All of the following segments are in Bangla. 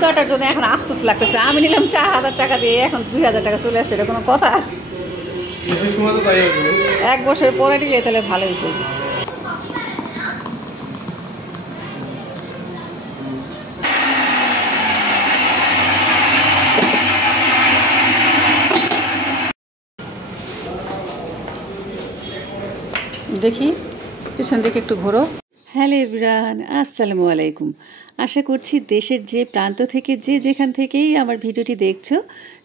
জুতাটার জন্য এখন আফসোস লাগতেছে। আমি নিলাম 4000 টাকা দিয়ে, এখন 2000 টাকা চলে আসছে। এটা কোনো কথা? শেষের সময় তো তাই হবে। 1 বছর পরে নিলে তাহলে ভালোই হতো। দেখি পিছন দিকে একটু ঘোরো। হ্যালো এভরিওয়ান, আসসালামু আলাইকুম। আশা করছি দেশের যে প্রান্ত থেকে যে যেখান থেকেই আমার ভিডিওটি দেখছো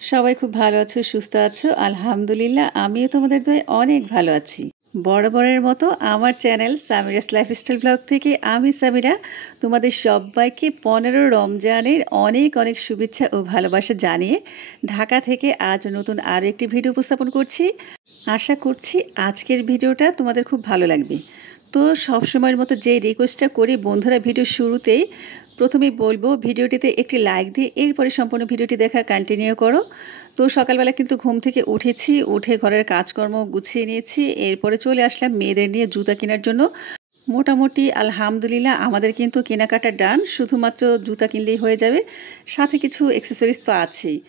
সবাই খুব ভালো আছো, সুস্থ আছো। আলহামদুলিল্লাহ, আমিও তোমাদের দয়ায় অনেক ভালো আছি। বরাবরের মতো আমার চ্যানেল সামিরাস লাইফস্টাইল ব্লগ থেকে আমি সামিরা তোমাদের সবাইকে 15 রমজানের অনেক অনেক শুভেচ্ছা ও ভালোবাসা জানিয়ে ঢাকা থেকে আজ নতুন আরও একটি ভিডিও উপস্থাপন করছি। আশা করছি আজকের ভিডিওটা তোমাদের খুব ভালো লাগবে। তো সবসময়ের মতো যে রিকোয়েস্টটা করি বন্ধুরা, ভিডিও শুরুতেই প্রথমেই বলবো ভিডিওটিতে একটি লাইক দিয়ে এরপরে সম্পূর্ণ ভিডিওটি দেখা কন্টিনিউ করো। তো সকালবেলা কিন্তু ঘুম থেকে উঠেছি, উঠে ঘরের কাজকর্ম গুছিয়ে নিয়েছি, এরপরে চলে আসলাম মেয়েদের নিয়ে জুতা কেনার জন্য। মোটামুটি আলহামদুলিল্লাহ আমাদের কিন্তু কেনাকাটা ডান, শুধুমাত্র জুতা কিনলেই হয়ে যাবে, সাথে কিছু অ্যাক্সেসরিজ তো আছেই।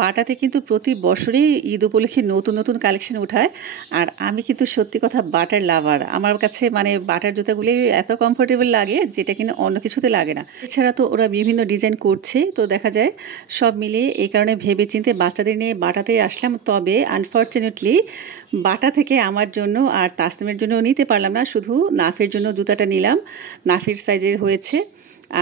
বাটাতে কিন্তু প্রতি বছরই ঈদ উপলক্ষে নতুন নতুন কালেকশন উঠায়, আর আমি কিন্তু সত্যি কথা বাটার লাভার। আমার কাছে মানে বাটার জুতাগুলি এত কমফোর্টেবল লাগে যেটা কিনা অন্য কিছুতে লাগে না। এছাড়া তো ওরা বিভিন্ন ডিজাইন করছে, তো দেখা যায় সব মিলিয়ে এই কারণে ভেবে চিন্তে বাচ্চাদের নিয়ে বাটাতে আসলাম। তবে আনফর্চুনেটলি বাটা থেকে আমার জন্য আর তাসনিমের জন্য নিতে পারলাম না, শুধু নাফের জন্য জুতাটা নিলাম, নাফির সাইজের হয়েছে।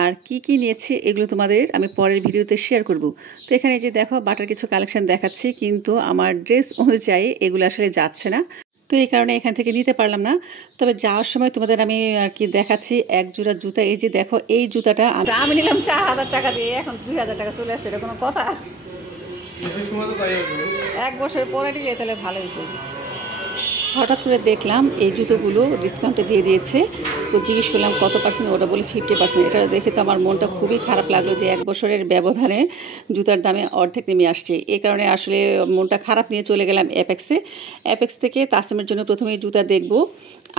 আর কি কি নিয়েছি এগুলো তোমাদের আমি পরের ভিডিওতে শেয়ার করব। তো এখানে যে দেখো বাটার কিছু কালেকশন দেখাচ্ছি, কিন্তু আমার ড্রেস অনুযায়ী এগুলো আসলে যাচ্ছে না, তো এই কারণে এখান থেকে নিতে পারলাম না। তবে যাওয়ার সময় তোমাদের আমি আর কি দেখাচ্ছি এক জোড়া জুতা। এই যে দেখো এই জুতাটা আমি নিলাম 4000 টাকা দিয়ে, এখন 2000 টাকা চলে আসছে। এটা কোনো কথা? শেষের সময় তো তাই হবে। 1 বছর পরে নিলে তাহলে ভালোই হতো। হঠাৎ করে দেখলাম এই জুতোগুলো ডিসকাউন্টে দিয়ে দিয়েছে, তো জিজ্ঞেস করলাম কত পার্সেন্ট, ওটা বলে 50%। এটা দেখে তো আমার মনটা খুবই খারাপ লাগলো যে 1 বছরের ব্যবধানে জুতার দামে অর্ধেক নেমে আসছে। এই কারণে আসলে মনটা খারাপ নিয়ে চলে গেলাম অ্যাপেক্সে। অ্যাপেক্স থেকে তাসনিমের জন্য প্রথমেই জুতা দেখব,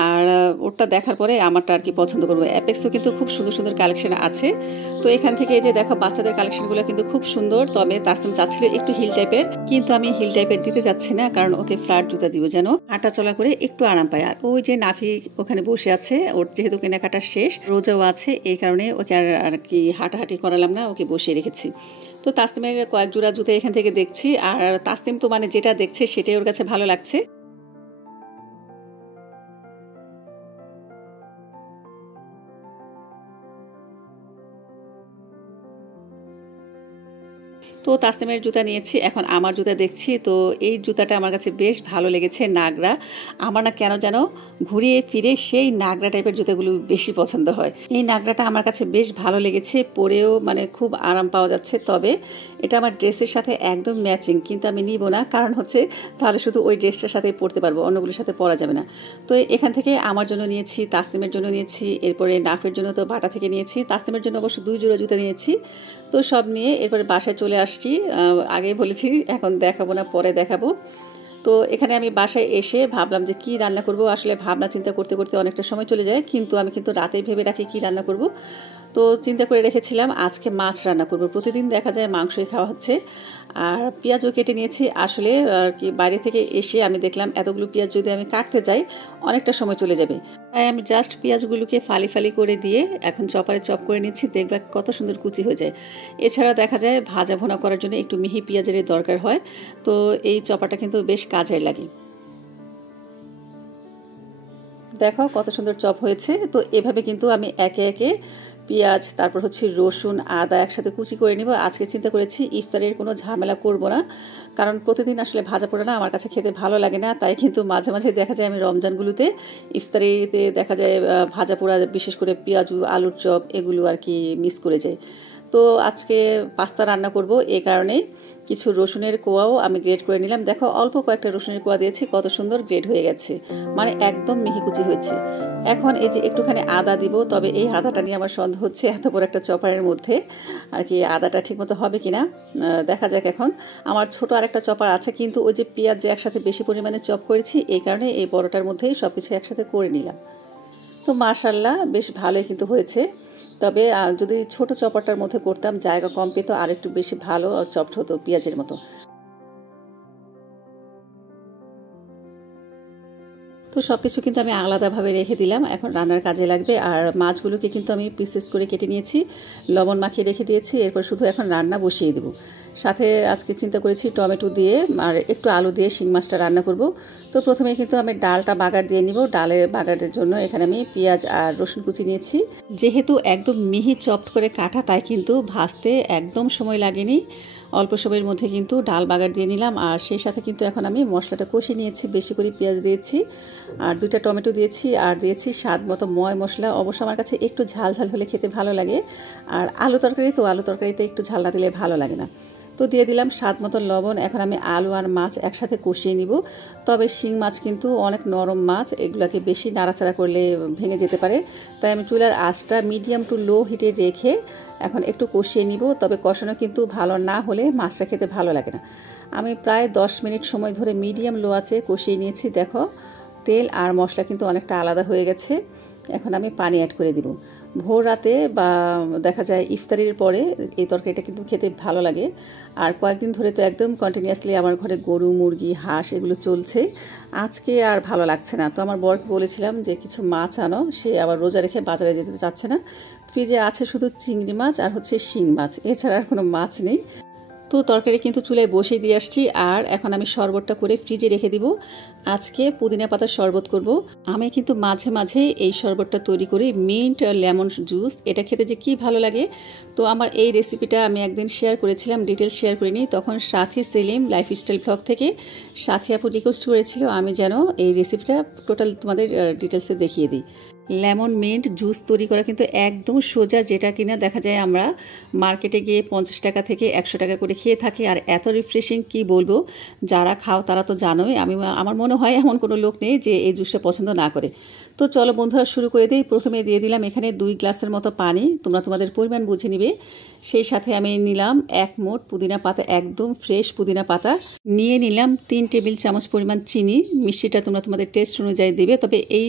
আর ওটা দেখার পরে আমারটা আর কি পছন্দ করবো। অ্যাপেক্সও কিন্তু খুব সুন্দর সুন্দর কালেকশন আছে। তো এখান থেকে এই যে দেখো বাচ্চাদের কালেকশনগুলো কিন্তু খুব সুন্দর, তবে তাসনিম চাচ্ছিল একটু হিল টাইপের, কিন্তু আমি হিল টাইপের দিতে যাচ্ছি না, কারণ ওকে ফ্ল্যাট জুতা দিব যেন হাঁটা চলা করে একটু আরাম পায়। আর ওই যে নাফি ওখানে বসে আছে, ওর যেহেতু কেনাকাটা শেষ, রোজাও আছে, এই কারণে ওকে আর কি হাঁটাহাঁটি করালাম না, ওকে বসিয়ে রেখেছি। তো তাসনিমের কয়েক জোড়া জুতা এখান থেকে দেখছি, আর তাসনিম তো মানে যেটা দেখছে সেটাই ওর কাছে ভালো লাগছে। তো তাসনিমের জুতা নিয়েছি, এখন আমার জুতা দেখছি। তো এই জুতাটা আমার কাছে বেশ ভালো লেগেছে, নাগরা। আমার না কেন যেন ঘুরিয়ে ফিরে সেই নাগরা টাইপের জুতাগুলো বেশি পছন্দ হয়। এই নাগরাটা আমার কাছে বেশ ভালো লেগেছে, পরেও মানে খুব আরাম পাওয়া যাচ্ছে। তবে এটা আমার ড্রেসের সাথে একদম ম্যাচিং, কিন্তু আমি নিব না, কারণ হচ্ছে তাহলে শুধু ওই ড্রেসটার সাথে পরতে পারবো, অন্যগুলোর সাথে পরা যাবে না। তো এখান থেকে আমার জন্য নিয়েছি, তাসনিমের জন্য নিয়েছি, এরপরে নাফের জন্য তো বাটা থেকে নিয়েছি, তাসনিমের জন্য অবশ্য 2 জোড়া জুতা নিয়েছি। তো সব নিয়ে এরপরে বাসায় চলে আসছি। আগেই বলেছি এখন দেখাবো না, পরে দেখাবো। তো এখানে আমি বাসায় এসে ভাবলাম যে কি রান্না করব। আসলে ভাবনা চিন্তা করতে করতে অনেকটা সময় চলে যায়, কিন্তু আমি কিন্তু রাতেই ভেবে রাখি কি রান্না করব। তো চিন্তা করে রেখেছিলাম আজকে মাছ রান্না করব। প্রতিদিন দেখা যায় মাংসই খাওয়া হচ্ছে। আর পেঁয়াজও কেটে নিয়েছি। আসলে আর কি বাইরে থেকে এসে আমি দেখলাম এতগুলো পেঁয়াজ যদি আমি কাটতে যাই অনেকটা সময় চলে যাবে, তাই আমি জাস্ট পেঁয়াজগুলোকে ফালি ফালি করে দিয়ে এখন চপারে চপ করে নিচ্ছি। দেখবা কত সুন্দর কুচি হয়ে যায়। এছাড়া দেখা যায় ভাজা ভুনা করার জন্য একটু মিহি পেঁয়াজের দরকার হয়, তো এই চপাটা কিন্তু বেশ কাজের লাগে। দেখো কত সুন্দর চপ হয়েছে। তো এভাবে কিন্তু আমি একে একে পেঁয়াজ, তারপর হচ্ছে রসুন, আদা একসাথে কুচি করে নিব। আজকে চিন্তা করেছি ইফতারের কোনো ঝামেলা করব না, কারণ প্রতিদিন আসলে ভাজা পোড়া না আমার কাছে খেতে ভালো লাগে না। তাই কিন্তু মাঝে মাঝে দেখা যায় আমি রমজানগুলোতে ইফতারিতে দেখা যায় ভাজা পোড়া, বিশেষ করে পেঁয়াজু, আলুর চপ এগুলো আর কি মিস করে যাই। তো আজকে পাস্তা রান্না করব, এই কারণে কিছু রসুনের কোয়াও আমি গ্রেড করে নিলাম। দেখো অল্প কয়েকটা রসুনের কোয়া দিয়েছি, কত সুন্দর গ্রেড হয়ে গেছে, মানে একদম মিহি কুচি হয়েছে। এখন এই যে একটুখানি আদা দিব, তবে এই আদাটা নিয়ে আমার সন্দেহ হচ্ছে এত বড় একটা চপারের মধ্যে আর কি আদাটা ঠিকমতো হবে কিনা, দেখা যাক। এখন আমার ছোট আরেকটা চপার আছে, কিন্তু ওই যে পেঁয়াজ যে একসাথে বেশি পরিমাণে চপ করেছি এই কারণে এই বড়টার মধ্যেই সব কিছু একসাথে করে নিলাম। তো মাশাআল্লাহ বেশ ভালোই কিন্তু হয়েছে। তবে যদি ছোট চপারটার মধ্যে করতাম, জায়গা কম পেত, আর একটু বেশি ভালো চপড হতো পেঁয়াজের মতো। তো সব কিছু কিন্তু আমি আলাদাভাবে রেখে দিলাম, এখন রান্নার কাজে লাগবে। আর মাছগুলোকে কিন্তু আমি পিসেস করে কেটে নিয়েছি, লবণ মাখিয়ে রেখে দিয়েছি। এরপর শুধু এখন রান্না বসিয়ে দেবো। সাথে আজকে চিন্তা করেছি টমেটো দিয়ে আর একটু আলু দিয়ে শিং মাছটা রান্না করব। তো প্রথমে কিন্তু আমি ডালটা বাগার দিয়ে নিব। ডালের বাগারের জন্য এখানে আমি পেঁয়াজ আর রসুন কুচি নিয়েছি। যেহেতু একদম মিহি চপড করে কাটা, তাই কিন্তু ভাজতে একদম সময় লাগেনি, অল্প সময়ের মধ্যে কিন্তু ডাল বাগার দিয়ে নিলাম। আর সেই সাথে কিন্তু এখন আমি মশলাটা কষিয়ে নিয়েছি, বেশি করে পেঁয়াজ দিয়েছি আর 2টা টমেটো দিয়েছি আর দিয়েছি স্বাদ মতো ময় মশলা। অবশ্য আমার কাছে একটু ঝাল ঝাল হলে খেতে ভালো লাগে, আর আলু তরকারিতে একটু ঝাল না দিলে ভালো লাগে না। তো দিয়ে দিলাম স্বাদ মতো লবণ। এখন আমি আলু আর মাছ একসাথে কষিয়ে নিব। তবে শিং মাছ কিন্তু অনেক নরম মাছ, এগুলোকে বেশি নাড়াচাড়া করলে ভেঙে যেতে পারে, তাই আমি চুলার আঁচটা মিডিয়াম টু লো হিটে রেখে এখন একটু কষিয়ে নিব। তবে কষানো কিন্তু ভালো না হলে মাছটা খেতে ভালো লাগে না। আমি প্রায় 10 মিনিট সময় ধরে মিডিয়াম লো আঁচে কষিয়ে নিয়েছি। দেখো তেল আর মশলা কিন্তু অনেকটা আলাদা হয়ে গেছে। এখন আমি পানি অ্যাড করে দিব। ভোর রাতে বা দেখা যায় ইফতারির পরে এই তরকারিটা কিন্তু খেতে ভালো লাগে। আর কয়েকদিন ধরে তো একদম কন্টিনিউয়াসলি আমার ঘরে গরু, মুরগি, হাঁস এগুলো চলছে। আজকে আর ভালো লাগছে না, তো আমার বরকে বলেছিলাম যে কিছু মাছ আনো। সে আবার রোজা রেখে বাজারে যেতে চাচ্ছে না। ফ্রিজে আছে শুধু চিংড়ি মাছ আর হচ্ছে শিং মাছ, এছাড়া আর কোনো মাছ নেই। তো তরকারি কিন্তু চুলায় বসিয়ে দিয়ে আসছি। আর এখন আমি শরবতটা করে ফ্রিজে রেখে দিব। আজকে পুদিনা পাতার শরবত করব। আমি কিন্তু মাঝে মাঝে এই শরবতটা তৈরি করি, মিন্ট লেমন জুস। এটা খেতে যে কি ভালো লাগে। তো আমার এই রেসিপিটা আমি একদিন শেয়ার করেছিলাম, ডিটেলস শেয়ার করিনি। তখন সাথী সেলিম লাইফস্টাইল ব্লগ থেকে সাথী আপু রিকোয়েস্ট করেছিল আমি যেন এই রেসিপিটা টোটাল তোমাদের ডিটেলসে দেখিয়ে দিই। লেমন মিন্ট জুস তৈরি করা কিন্তু একদম সোজা, যেটা কিনা দেখা যায় আমরা মার্কেটে গিয়ে 50 টাকা থেকে 100 টাকা করে খেয়ে থাকি। আর এত রিফ্রেশিং কি বলবো, যারা খাও তারা তো জানোই। আমার মনে হয় এমন কোনো লোক নেই যে এই জুসটা পছন্দ না করে। তো চলো বন্ধুরা শুরু করে দিই। প্রথমে দিয়ে দিলাম এখানে 2 গ্লাসের মতো পানি, তোমরা তোমাদের পরিমাণ বুঝে নিবে। সেই সাথে আমি নিলাম 1 মোট পুদিনা পাতা, একদম ফ্রেশ পুদিনা পাতা। নিয়ে নিলাম 3 টেবিল চামচ পরিমাণ চিনি। মিষ্টিটা তোমরা তোমাদের টেস্ট অনুযায়ী দেবে। তবে এই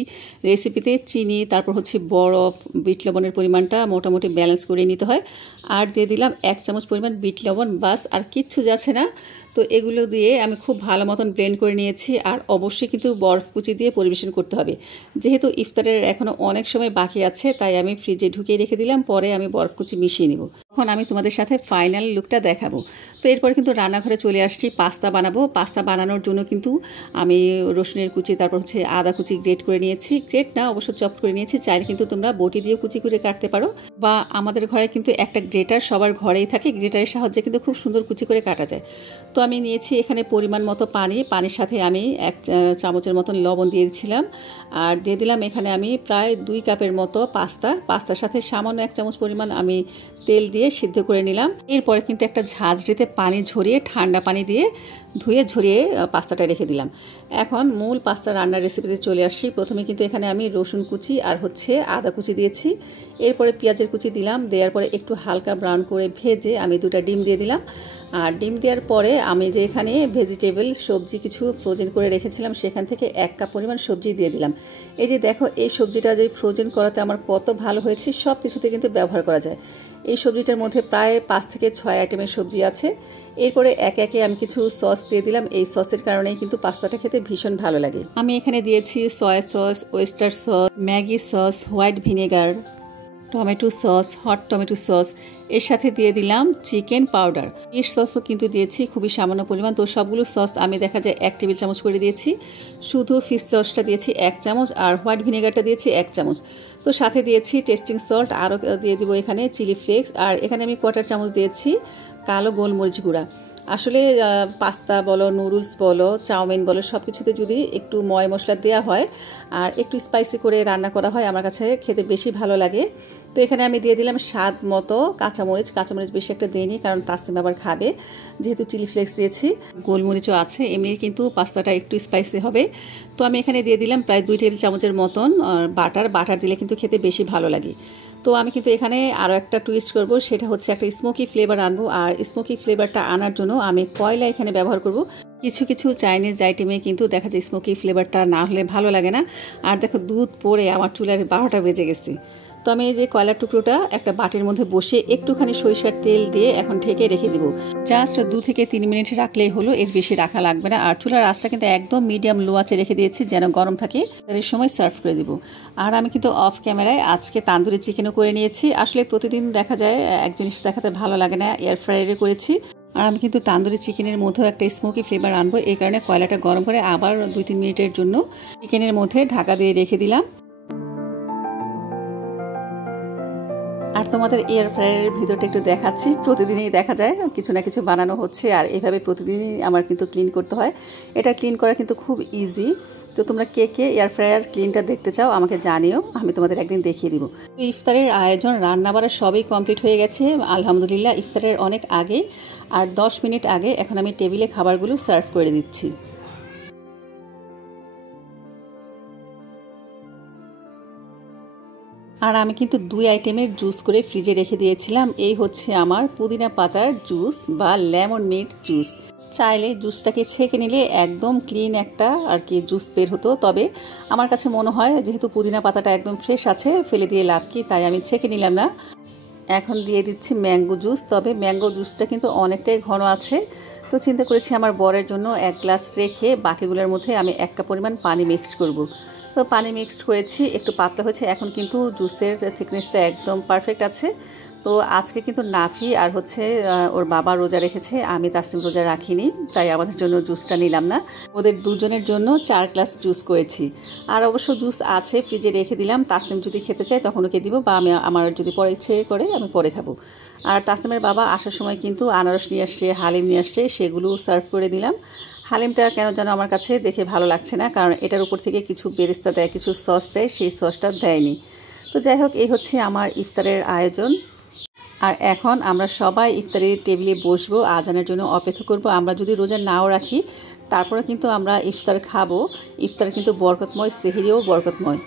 রেসিপিতে চিনি, তারপর হচ্ছে বরফ, বিট লবণের পরিমাণটা মোটামুটি ব্যালেন্স করে নিতে হয়। আর দিয়ে দিলাম 1 চামচ পরিমাণ বিট লবণ, বাস আর কিচ্ছু যাচ্ছে না। তো এগুলো দিয়ে আমি খুব ভালো মতন ব্লেন্ড করে নিয়েছি। আর অবশ্যই কিন্তু বরফ কুচি দিয়ে পরিবেশন করতে হবে। যেহেতু ইফতারের এখনও অনেক সময় বাকি আছে, তাই আমি ফ্রিজে ঢুকিয়ে রেখে দিলাম, পরে আমি বরফ কুচি মিশিয়ে নিব। তখন আমি তোমাদের সাথে ফাইনাল লুকটা দেখাবো। তো এরপরে কিন্তু রান্নাঘরে চলে আসছি, পাস্তা বানাবো। পাস্তা বানানোর জন্য কিন্তু আমি রসুনের কুচি, তারপর হচ্ছে আদা কুচি গ্রেট করে নিয়েছি। গ্রেট না, অবশ্য চপ করে নিয়েছি। চাইলে কিন্তু তোমরা বটি দিয়ে কুচি করে কাটতে পারো, বা আমাদের ঘরে কিন্তু একটা গ্রেটার সবার ঘরেই থাকে, গ্রেটারের সাহায্যে কিন্তু খুব সুন্দর কুচি করে কাটা যায়। তো আমি নিয়েছি এখানে পরিমাণ মতো পানি। পানির সাথে আমি 1 চামচের মতন লবণ দিয়ে দিয়েছিলাম। আর দিয়ে দিলাম এখানে আমি প্রায় 2 কাপের মতো পাস্তার সাথে সামান্য 1 চামচ পরিমাণ আমি তেল দিয়ে সিদ্ধ করে নিলাম। এরপরে কিন্তু একটা ঝাঁঝরিতে পানি ঝরিয়ে, ঠান্ডা পানি দিয়ে ধুয়ে ঝরিয়ে পাস্তাটা রেখে দিলাম। এখন মূল পাস্তা রান্নার রেসিপিতে চলে আসছি। প্রথমে কিন্তু এখানে আমি রসুন কুচি আর হচ্ছে আদা কুচি দিয়েছি। এরপরে পেঁয়াজের কুচি দিলাম। দেওয়ার পরে একটু হালকা ব্রাউন করে ভেজে আমি 2টা ডিম দিয়ে দিলাম। আর ডিম দেওয়ার পরে আমি যে এখানে ভেজিটেবল সবজি কিছু ফ্রোজেন করে রেখেছিলাম, সেখান থেকে 1 কাপ পরিমাণ সবজি দিয়ে দিলাম। এই যে দেখো, এই সবজিটা যে ফ্রোজেন করাতে আমার কত ভালো হয়েছে, সব কিছুতে কিন্তু ব্যবহার করা যায়। এই সবজিটার মধ্যে প্রায় 5 থেকে 6 আইটেমের সবজি আছে। এরপরে একে একে আমি কিছু সস দিয়ে দিলাম। এই সসের কারণেই কিন্তু পাস্তাটা খেতে ভীষণ ভালো লাগে। আমি এখানে দিয়েছি soya sauce, oyster sauce, Maggi sauce, white vinegar, tomato sauce, hot tomato sauce. এর সাথে দিয়ে দিলাম চিকেন পাউডার। ফিশ সসও কিন্তু দিয়েছি খুবই সামান্য পরিমাণ। তো সবগুলো সস আমি দেখা যায় 1 টেবিল চামচ করে দিয়েছি। শুধু ফিশ সসটা দিয়েছি 1 চামচ, আর হোয়াইট ভিনেগারটা দিয়েছি 1 চামচ। তো সাথে দিয়েছি টেস্টিং সল্ট, আরও দিয়ে দিব এখানে চিলি ফ্লেক্স। আর এখানে আমি 1/4 চামচ দিয়েছি কালো গোলমরিচ গুঁড়া। আসলে পাস্তা বলো, নুডলস বলো, চাউমিন বলো, সব কিছুতে যদি একটু ময় মশলা দেওয়া হয় আর একটু স্পাইসি করে রান্না করা হয়, আমার কাছে খেতে বেশি ভালো লাগে। তো এখানে আমি দিয়ে দিলাম স্বাদ মতো কাঁচামরিচ। কাঁচামরিচ বেশি একটা দিইনি, কারণ তাসনিম আবার খাবে, যেহেতু চিলি ফ্লেক্স দিয়েছি। গোলমরিচও আছে, এমনি কিন্তু পাস্তাটা একটু স্পাইসি হবে। তো আমি এখানে দিয়ে দিলাম প্রায় 2 টেবিল চামচের মতন বাটার দিলে কিন্তু খেতে বেশি ভালো লাগে। তো আমি কিন্তু এখানে আরও একটা টুইস্ট করব, সেটা হচ্ছে একটা স্মোকি ফ্লেভার আনবো। আর স্মোকি ফ্লেভারটা আনার জন্য আমি কয়লা এখানে ব্যবহার করব। কিছু কিছু চাইনিজ আইটেমে কিন্তু দেখা যায় স্মোকি ফ্লেভারটা না হলে ভালো লাগে না। আর দেখো দুধ পড়ে আমার চুলার 12টা বেজে গেছে। তো আমি এই যে কয়লার টুকরোটা একটা বাটির মধ্যে বসে একটুখানি সরিষার তেল দিয়ে এখন ঢেকে রেখে দিব। জাস্ট 2 থেকে 3 মিনিট রাখলেই হলো, এর বেশি রাখা লাগবে না। আর চুলার আঁচটা কিন্তু একদম মিডিয়াম লো আঁচে রেখে দিয়েছি যেন গরম থাকে, এর সময় সার্ভ করে দিব। আর আমি কিন্তু অফ ক্যামেরায় আজকে তান্দুরি চিকেনও করে নিয়েছি। আসলে প্রতিদিন দেখা যায় এক জিনিস দেখাতে ভালো লাগে না, এয়ার ফ্রায়ারে করেছি। আর আমি কিন্তু তান্দুরি চিকেনের মধ্যেও একটা স্মোকি ফ্লেভার আনবো, এই কারণে কয়লাটা গরম করে আবার 2-3 মিনিটের জন্য চিকেনের মধ্যে ঢাকা দিয়ে রেখে দিলাম। আর তোমাদের এয়ার ফ্রায়ারের ভিতরটা একটু দেখাচ্ছি। প্রতিদিনই দেখা যায় কিছু না কিছু বানানো হচ্ছে, আর এভাবে প্রতিদিনই আমার কিন্তু ক্লিন করতে হয়। এটা ক্লিন করা কিন্তু খুব ইজি। তো তোমরা কে কে এয়ার ফ্রায়ার ক্লিনটা দেখতে চাও আমাকে জানিও, আমি তোমাদের একদিন দেখিয়ে দিব। ইফতারের আয়োজন রান্না বাড়া সবই কমপ্লিট হয়ে গেছে আলহামদুলিল্লাহ, ইফতারের অনেক আগে। আর 10 মিনিট আগে এখন আমি টেবিলে খাবারগুলো সার্ভ করে দিচ্ছি। আর আমি কিন্তু 2 আইটেমের জুস করে ফ্রিজে রেখে দিয়েছিলাম। এই হচ্ছে আমার পুদিনা পাতার জুস বা লেমন মিন্ট জুস। চাইলে জুসটাকে ছেঁকে নিলে একদম ক্লিন একটা আর কি জুস বের হতো, তবে আমার কাছে মনে হয় যেহেতু পুদিনা পাতাটা একদম ফ্রেশ আছে ফেলে দিয়ে লাভ কি, তাই আমি ছেঁকে নিলাম না। এখন দিয়ে দিচ্ছি ম্যাঙ্গো জুস, তবে ম্যাঙ্গো জুসটা কিন্তু অনেকটাই ঘন আছে। তো চিন্তা করেছি আমার বরের জন্য 1 গ্লাস রেখে বাকিগুলোর মধ্যে আমি 1 কাপ পরিমাণ পানি মিক্সড করব। তো পানি মিক্সড করেছি, একটু পাতলা হয়েছে। এখন কিন্তু জুসের থিকনেসটা একদম পারফেক্ট আছে। তো আজকে কিন্তু নাফি আর হচ্ছে ওর বাবা রোজা রেখেছে, আমি তাসনিম রোজা রাখিনি, তাই আমাদের জন্য জুসটা নিলাম না। ওদের দুজনের জন্য 4 গ্লাস জুস করেছি। আর অবশ্য জুস আছে ফ্রিজে রেখে দিলাম, তাসনিম যদি খেতে চায় তখন ওকে দিব, বা আমি আমার যদি পরে ইচ্ছে করে আমি পরে খাবো। আর তাসনিমের বাবা আসার সময় কিন্তু আনারস নিয়ে আসছে, হালিম নিয়ে আসছে, সেগুলো সার্ভ করে দিলাম। হালিমটা কেন যেন আমার কাছে দেখে ভালো লাগছে না, কারণ এটার উপর থেকে কিছু বেরেস্তা দেয়, কিছু সস দেয়, সেই সসটা দেয়নি। তো যাই হোক, এই হচ্ছে আমার ইফতারের আয়োজন। আর এখন আমরা সবাই ইফতারের টেবিলে বসবো, আজানের জন্য অপেক্ষা করব। আমরা যদি রোজা নাও রাখি তারপরে কিন্তু আমরা ইফতার খাবো। ইফতার কিন্তু বরকতময়, সেহরিও বরকতময়।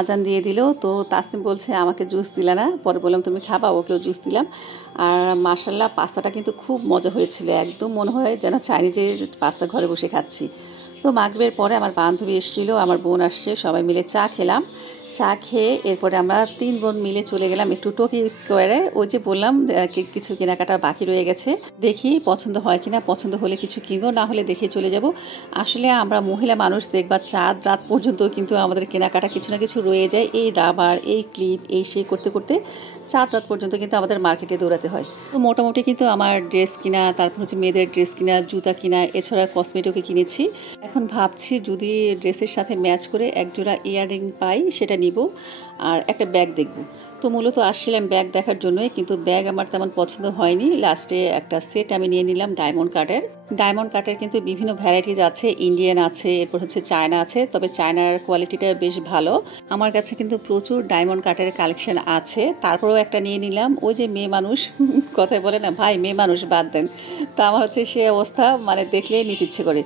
আজান দিয়ে দিল, তো তাসনিম বলছে আমাকে জুস দিলা না, পরে বললাম তুমি খাবা, ওকেও জুস দিলাম। আর মাশাআল্লাহ পাস্তাটা কিন্তু খুব মজা হয়েছিল, একদম মনে হয় যেন চাইনিজের পাস্তা ঘরে বসে খাচ্ছি। তো মাগরিবের পরে আমার বান্ধবী এসেছিল, আমার বোন আসছে, সবাই মিলে চা খেলাম। চা খেয়ে এরপরে আমরা 3 বোন মিলে চলে গেলাম একটু টোকিও স্কোয়ারে। ওই যে বললাম কিছু কেনাকাটা বাকি রয়ে গেছে, দেখি পছন্দ হয় কিনা, পছন্দ হলে কিছু কিনবো, না হলে দেখে চলে যাব। আসলে আমরা মহিলা মানুষ, দেখবা 4 রাত পর্যন্ত কিন্তু আমাদের কেনাকাটা কিছু না কিছু রয়ে যায়। এই রাবার, এই ক্লিপ, এই সেই করতে করতে 4 রাত পর্যন্ত কিন্তু আমাদের মার্কেটে দৌড়াতে হয়। তো মোটামুটি কিন্তু আমার ড্রেস কিনা, তারপর হচ্ছে মেয়েদের ড্রেস কিনা, জুতা কিনা, এছাড়া কসমেটিকও কিনেছি। এখন ভাবছি যদি ড্রেসের সাথে ম্যাচ করে একজোড়া ইয়াররিং পাই সেটা নিব, আর একটা ব্যাগ দেখব। তো মূলত আসছিলাম ব্যাগ দেখার জন্যই, কিন্তু ব্যাগ আমার তেমন পছন্দ হয়নি। লাস্টে একটা সেট আমি নিয়ে নিলাম ডায়মন্ড কাটের। ডায়মন্ড কাটের কিন্তু বিভিন্ন ভ্যারাইটিস আছে, ইন্ডিয়ান আছে, এরপর হচ্ছে চায়না আছে, তবে চায়নার কোয়ালিটিটা বেশ ভালো। আমার কাছে কিন্তু প্রচুর ডায়মন্ড কাটের কালেকশন আছে, তারপরেও একটা নিয়ে নিলাম। ওই যে মেয়ে মানুষ কথায় বলে না ভাই, মেয়ে মানুষ বাদ দেন, তা আমার হচ্ছে সে অবস্থা, মানে দেখলেই নিতে ইচ্ছে করে।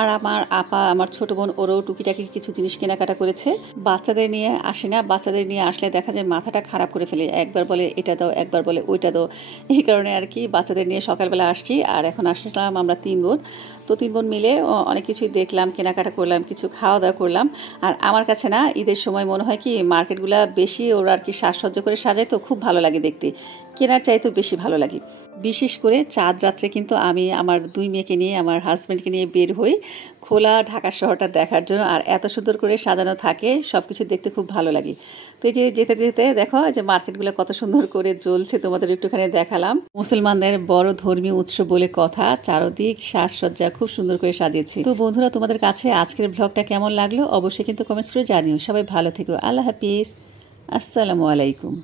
আর আমার আপা, আমার ছোট বোন, ওরও টুকিটাকি কিছু জিনিস কেনাকাটা করেছে। বাচ্চাদের নিয়ে আসে না, বাচ্চাদের নিয়ে আসলে দেখা যায় মাথাটা খারাপ করে ফেলে, একবার বলে এটা দাও, একবার বলে ওইটা দাও। এই কারণে আর কি বাচ্চাদের নিয়ে সকালবেলা আসছি। আর এখন আসলাম আমরা 3 বোন। তো 3 বোন মিলে অনেক কিছুই দেখলাম, কেনাকাটা করলাম, কিছু খাওয়া দাওয়া করলাম। আর আমার কাছে না ঈদের সময় মনে হয় কি মার্কেটগুলো বেশি ওরা আর কি সাজসজ্জা করে সাজায়, তো খুব ভালো লাগে দেখতে, কেনার চাইতেও বেশি ভালো লাগে। বিশেষ করে চাঁদ রাত্রে কিন্তু আমি আমার 2 মেয়েকে নিয়ে, আমার হাজব্যান্ডকে নিয়ে বের হই খোলা ঢাকা শহরটা দেখার জন্য। আর এত সুন্দর করে সাজানো থাকে, সব কিছু দেখতে খুব ভালো লাগে। তো এই যে যেতে যেতে দেখো যে মার্কেটগুলো কত সুন্দর করে জ্বলছে, তোমাদের একটুখানি দেখালাম। মুসলমানদের বড় ধর্মীয় উৎসব বলে কথা, চারদিক সাজসজ্জা খুব সুন্দর করে সাজিয়েছে। তো বন্ধুরা, তোমাদের কাছে আজকের ব্লগটা কেমন লাগলো অবশ্যই কিন্তু কমেন্টস করে জানিও। সবাই ভালো থেকো, আল্লাহ হাফিজ, আসসালামু আলাইকুম।